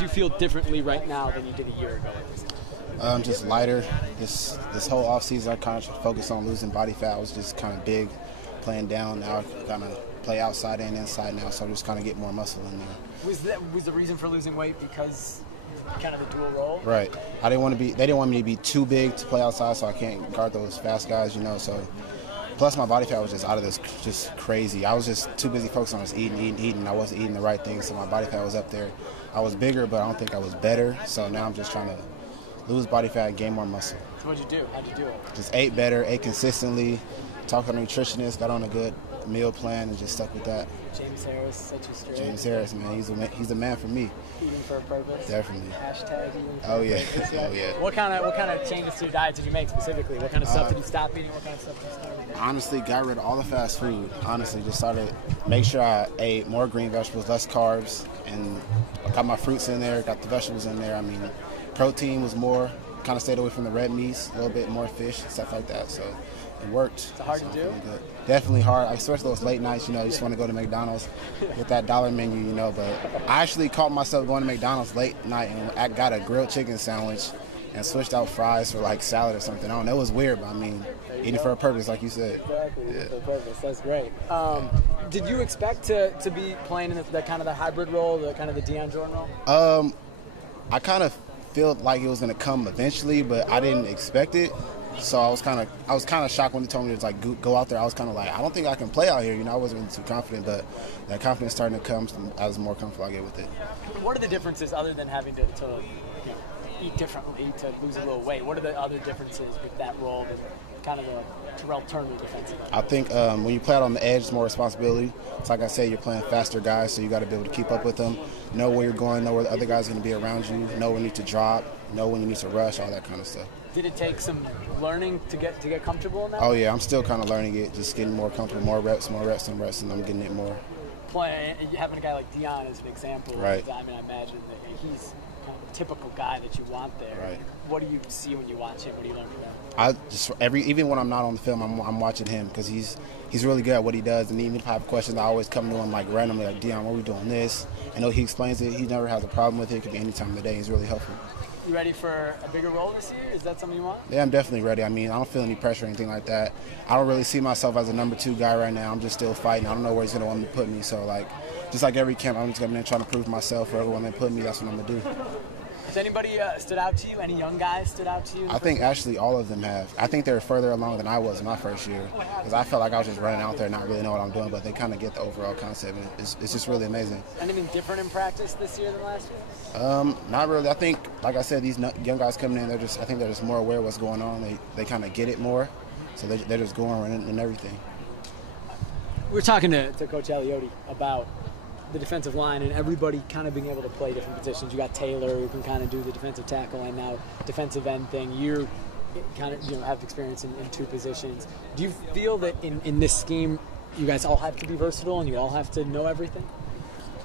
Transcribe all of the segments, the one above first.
Do you feel differently right now than you did a year ago at this time? I'm just lighter. This whole offseason, I kind of focused on losing body fat. I was just kind of big, playing down. Now I kind of play outside and inside now, so I just kind of get more muscle in there. Was the reason for losing weight because kind of the dual role? Right. I didn't want to be. They didn't want me to be too big to play outside, so I can't guard those fast guys, you know. So, plus my body fat was just out of this, just crazy. I was just too busy focusing on just eating. I wasn't eating the right things, so my body fat was up there. I was bigger, but I don't think I was better. So now I'm just trying to lose body fat and gain more muscle. So what'd you do? How'd you do it? Just ate better, ate consistently, talked to a nutritionist, got on a good meal plan, and just stuck with that. James Harris set you straight. James Harris, man, he's the man for me. Eating for a purpose. Definitely. Hashtag eating for Oh a yeah, purpose. oh yeah. What kind of changes to your diet did you make specifically? What kind of stuff did you stop eating? What kind of stuff did you start eating? Honestly, got rid of all the fast food. Honestly, just started make sure I ate more green vegetables, less carbs, and I got my fruits in there, got the vegetables in there. I mean, protein was more. Kind of stayed away from the red meats, a little bit more fish, stuff like that. So it worked. Is it hard to do? Good. Definitely hard, especially those late nights. You know, you just want to go to McDonald's, get that dollar menu. You know, but I actually caught myself going to McDonald's late night and I got a grilled chicken sandwich and switched out fries for like salad or something. I don't know. It was weird, but I mean, eating for a purpose, like you said. Exactly, yeah. for a purpose. That's great. Did you expect to be playing in that kind of the hybrid role, the kind of the Dion Jordan role? I kind of felt like it was going to come eventually, but I didn't expect it. So I was kind of shocked when they told me to like go out there. I was kind of like, I don't think I can play out here. You know, I wasn't really too confident, but that confidence starting to come as more comfortable I get with it. What are the differences other than having to eat differently to lose a little weight? What are the other differences with that role than kind of the Terrell Turner defensive end? I think when you play out on the edge, it's more responsibility. It's like I said, you're playing faster guys, so you got to be able to keep up with them, know where you're going, know where the other guys are going to be around you, know when you need to drop, know when you need to rush, all that kind of stuff. Did it take some learning to get comfortable in that? Oh yeah, I'm still kind of learning it, just getting more comfortable, more reps, and I'm getting it more. Having a guy like Dion as an example, right. I mean, I imagine that he's kind of a typical guy that you want there. Right. What do you see when you watch him? What do you learn from him? Even when I'm not on the film, I'm watching him because he's really good at what he does. And even if I have questions, I always come to him like randomly, like, Dion, what are we doing this? I know he explains it. He never has a problem with it. It could be any time of the day. He's really helpful. You ready for a bigger role this year? Is that something you want? Yeah, I'm definitely ready. I mean, I don't feel any pressure or anything like that. I don't really see myself as a number 2 guy right now. I'm just still fighting. I don't know where he's going to want me to put me. So, like, just like every camp, I'm just going to be trying to prove myself. Wherever they put me, that's what I'm going to do. Has anybody stood out to you? Any young guys stood out to you? I think actually all of them have. I think they're further along than I was in my first year because I felt like I was just running out there and not really know what I'm doing, but they kind of get the overall concept, and it's just really amazing. Anything different in practice this year than last year? Not really. I think, like I said, these young guys coming in, I think they're just more aware of what's going on. They kind of get it more, so they're just going running and everything. We're talking to Coach Aliotti about the defensive line and everybody kind of being able to play different positions. You got Taylor who can kind of do the defensive tackle and now defensive end thing. You kind of have experience in 2 positions. Do you feel that in this scheme you guys all have to be versatile and you all have to know everything?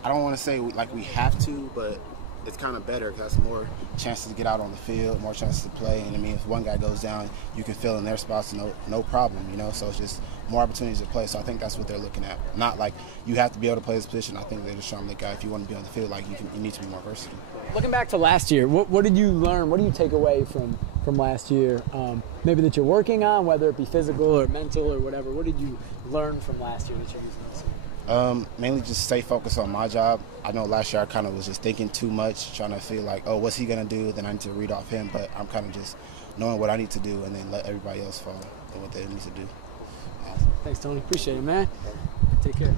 I don't want to say like we have to, but it's kind of better because that's more chances to get out on the field, more chances to play. And I mean, if one guy goes down, you can fill in their spots, no problem, you know. So it's just more opportunities to play. So I think that's what they're looking at. Not like you have to be able to play this position. I think they're just trying to look at if you want to be on the field, like you need to be more versatile. Looking back to last year, what did you learn? What do you take away from last year? Maybe that you're working on, whether it be physical or mental or whatever. What did you learn from last year that you're using this year? Mainly just stay focused on my job. I know last year I kind of was just thinking too much, trying to feel like, oh, what's he going to do? Then I need to read off him. But I'm kind of just knowing what I need to do and then let everybody else follow and what they need to do. Thanks, Tony. Appreciate it, man. Take care.